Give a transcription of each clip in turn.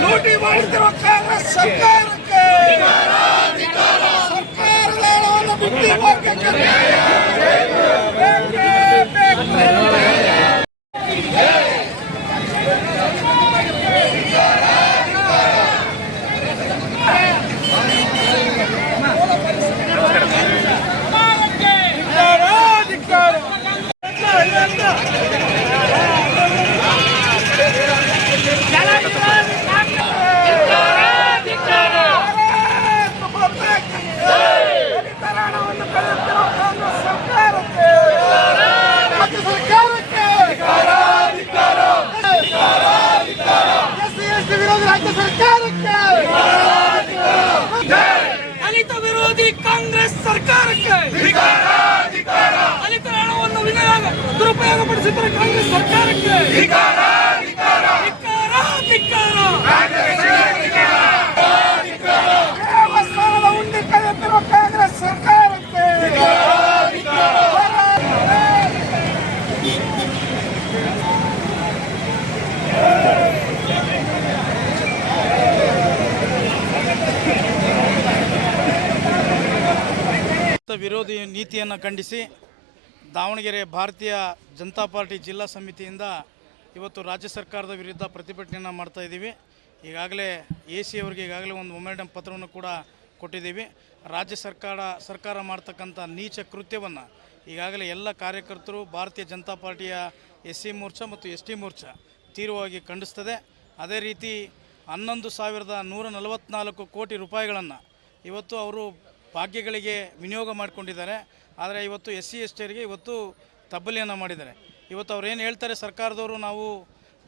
ಲೂಟಿ ಮಾಡುತ್ತಿರುವ ಕಾಂಗ್ರೆಸ್ ಸರ್ಕಾರಕ್ಕೆ! ಸರ್ಕಾರದ ಬಿಟ್ಟು ಹೋಗಕ್ಕೆ ದಲಿತ ವಿರೋಧಿ ಕಾಂಗ್ರೆಸ್ ಸರ್ಕಾರಕ್ಕೆ ದಲಿತರ ಹಣವನ್ನು ದುರುಪಯೋಗ ದುರುಪಯೋಗಪಡಿಸುತ್ತಿರುವ ಕಾಂಗ್ರೆಸ್ ಸರ್ಕಾರಕ್ಕೆ. ದೇವಸ್ಥಾನದ ಕಾಂಗ್ರೆಸ್ ವಿರೋಧಿ ನೀತಿಯನ್ನು ಖಂಡಿಸಿ ದಾವಣಗೆರೆ ಭಾರತೀಯ ಜನತಾ ಪಾರ್ಟಿ ಜಿಲ್ಲಾ ಸಮಿತಿಯಿಂದ ಇವತ್ತು ರಾಜ್ಯ ಸರ್ಕಾರದ ವಿರುದ್ಧ ಪ್ರತಿಭಟನೆಯನ್ನು ಮಾಡ್ತಾ ಇದ್ದೀವಿ. ಈಗಾಗಲೇ ಎ ಸಿ ಅವರಿಗೆ ಈಗಾಗಲೇ ಒಂದು ಮೊಮೆಂಟಮ್ ಪತ್ರವನ್ನು ಕೂಡ ಕೊಟ್ಟಿದ್ದೀವಿ. ರಾಜ್ಯ ಸರ್ಕಾರ ಸರ್ಕಾರ ಮಾಡ್ತಕ್ಕಂಥ ನೀಚ ಕೃತ್ಯವನ್ನು ಈಗಾಗಲೇ ಎಲ್ಲ ಕಾರ್ಯಕರ್ತರು, ಭಾರತೀಯ ಜನತಾ ಪಾರ್ಟಿಯ ಎಸ್ ಸಿ ಮೋರ್ಚಾ ಮತ್ತು ಎಸ್ ಟಿ ಮೋರ್ಚಾ ತೀವ್ರವಾಗಿ ಖಂಡಿಸ್ತದೆ. ಅದೇ ರೀತಿ ಹನ್ನೊಂದು ಸಾವಿರದ ನೂರ ನಲವತ್ತ್ನಾಲ್ಕು ಕೋಟಿ ರೂಪಾಯಿಗಳನ್ನು ಇವತ್ತು ಅವರು ಭಾಗ್ಯಗಳಿಗೆ ವಿನಿಯೋಗ ಮಾಡಿಕೊಂಡಿದ್ದಾರೆ. ಆದರೆ ಇವತ್ತು ಎಸ್ ಸಿ ಎಸ್ ಟಿಯರಿಗೆ ಇವತ್ತು ತಬ್ಬಲಿಯನ್ನು ಮಾಡಿದ್ದಾರೆ. ಇವತ್ತು ಅವ್ರು ಏನು ಹೇಳ್ತಾರೆ ಸರ್ಕಾರದವರು, ನಾವು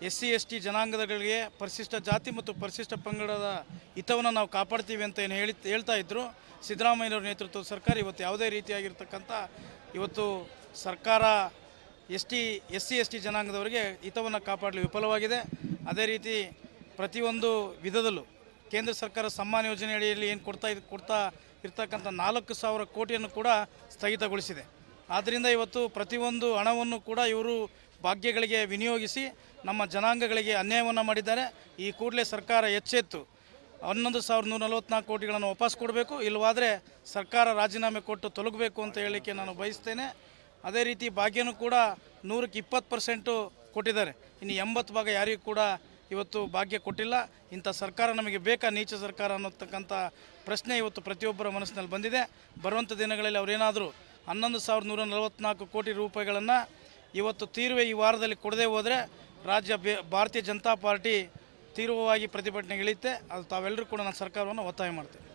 ಎಸ್ ಸಿ ಎಸ್ ಟಿ ಜನಾಂಗದಗಳಿಗೆ ಪರಿಶಿಷ್ಟ ಜಾತಿ ಮತ್ತು ಪರಿಶಿಷ್ಟ ಪಂಗಡದ ಹಿತವನ್ನು ನಾವು ಕಾಪಾಡ್ತೀವಿ ಅಂತ ಏನು ಹೇಳಿ, ಹೇಳ್ತಾ ಇದ್ದರು ಸಿದ್ದರಾಮಯ್ಯವ್ರ ನೇತೃತ್ವದ ಸರ್ಕಾರ ಇವತ್ತು ಯಾವುದೇ ರೀತಿಯಾಗಿರ್ತಕ್ಕಂಥ ಇವತ್ತು ಸರ್ಕಾರ S T, S C S T ಜನಾಂಗದವರಿಗೆ ಹಿತವನ್ನು ಕಾಪಾಡಲು ವಿಫಲವಾಗಿದೆ. ಅದೇ ರೀತಿ ಪ್ರತಿಯೊಂದು ವಿಧದಲ್ಲೂ ಕೇಂದ್ರ ಸರ್ಕಾರ ಸಮ್ಮಾನ ಯೋಜನೆ ಅಡಿಯಲ್ಲಿ ಏನು ಕೊಡ್ತಾ ಇದ್, ಕೊಡ್ತಾ ಇರ್ತಕ್ಕಂಥ ನಾಲ್ಕು ಸಾವಿರ ಕೋಟಿಯನ್ನು ಕೂಡ ಸ್ಥಗಿತಗೊಳಿಸಿದೆ. ಆದ್ದರಿಂದ ಇವತ್ತು ಪ್ರತಿಯೊಂದು ಹಣವನ್ನು ಕೂಡ ಇವರು ಭಾಗ್ಯಗಳಿಗೆ ವಿನಿಯೋಗಿಸಿ ನಮ್ಮ ಜನಾಂಗಗಳಿಗೆ ಅನ್ಯಾಯವನ್ನು ಮಾಡಿದ್ದಾರೆ. ಈ ಕೂಡಲೇ ಸರ್ಕಾರ ಎಚ್ಚೆತ್ತು ಹನ್ನೊಂದು ಸಾವಿರದ ನೂರ ನಲವತ್ನಾಲ್ಕು ಕೋಟಿಗಳನ್ನು ವಾಪಸ್ ಕೊಡಬೇಕು ಇಲ್ಲವಾದರೆ ಸರ್ಕಾರ ರಾಜೀನಾಮೆ ಕೊಟ್ಟು ತೊಲಗಬೇಕು ಅಂತ ಹೇಳಲಿಕ್ಕೆ ನಾನು ಬಯಸ್ತೇನೆ. ಅದೇ ರೀತಿ ಭಾಗ್ಯನೂ ಕೂಡ ನೂರಕ್ಕೆ ಇಪ್ಪತ್ತು ಪರ್ಸೆಂಟು ಕೊಟ್ಟಿದ್ದಾರೆ. ಇನ್ನು ಎಂಬತ್ತು ಭಾಗ ಯಾರಿಗೂ ಕೂಡ ಇವತ್ತು ಭಾಗ್ಯ ಕೊಟ್ಟಿಲ್ಲ. ಇಂಥ ಸರ್ಕಾರ ನಮಗೆ ಬೇಕಾ? ನೀಚ ಸರ್ಕಾರ ಅನ್ನೋತಕ್ಕಂಥ ಪ್ರಶ್ನೆ ಇವತ್ತು ಪ್ರತಿಯೊಬ್ಬರ ಮನಸ್ಸಿನಲ್ಲಿ ಬಂದಿದೆ. ಬರುವಂಥ ದಿನಗಳಲ್ಲಿ ಅವರೇನಾದರೂ ಹನ್ನೊಂದು ಸಾವಿರದ ನೂರ ನಲವತ್ತ್ನಾಲ್ಕು ಕೋಟಿ ರೂಪಾಯಿಗಳನ್ನು ಇವತ್ತು ತೀರ್ವೆ ಈ ವಾರದಲ್ಲಿ ಕೊಡದೇ ಹೋದರೆ ರಾಜ್ಯ ಭಾರತೀಯ ಜನತಾ ಪಾರ್ಟಿ ತೀವ್ರವಾಗಿ ಪ್ರತಿಭಟನೆಗೆ ಇಳಿಯುತ್ತೆ. ಅದು ತಾವೆಲ್ಲರೂ ಕೂಡ ನಾನು ಸರ್ಕಾರವನ್ನು ಒತ್ತಾಯ ಮಾಡ್ತೇನೆ.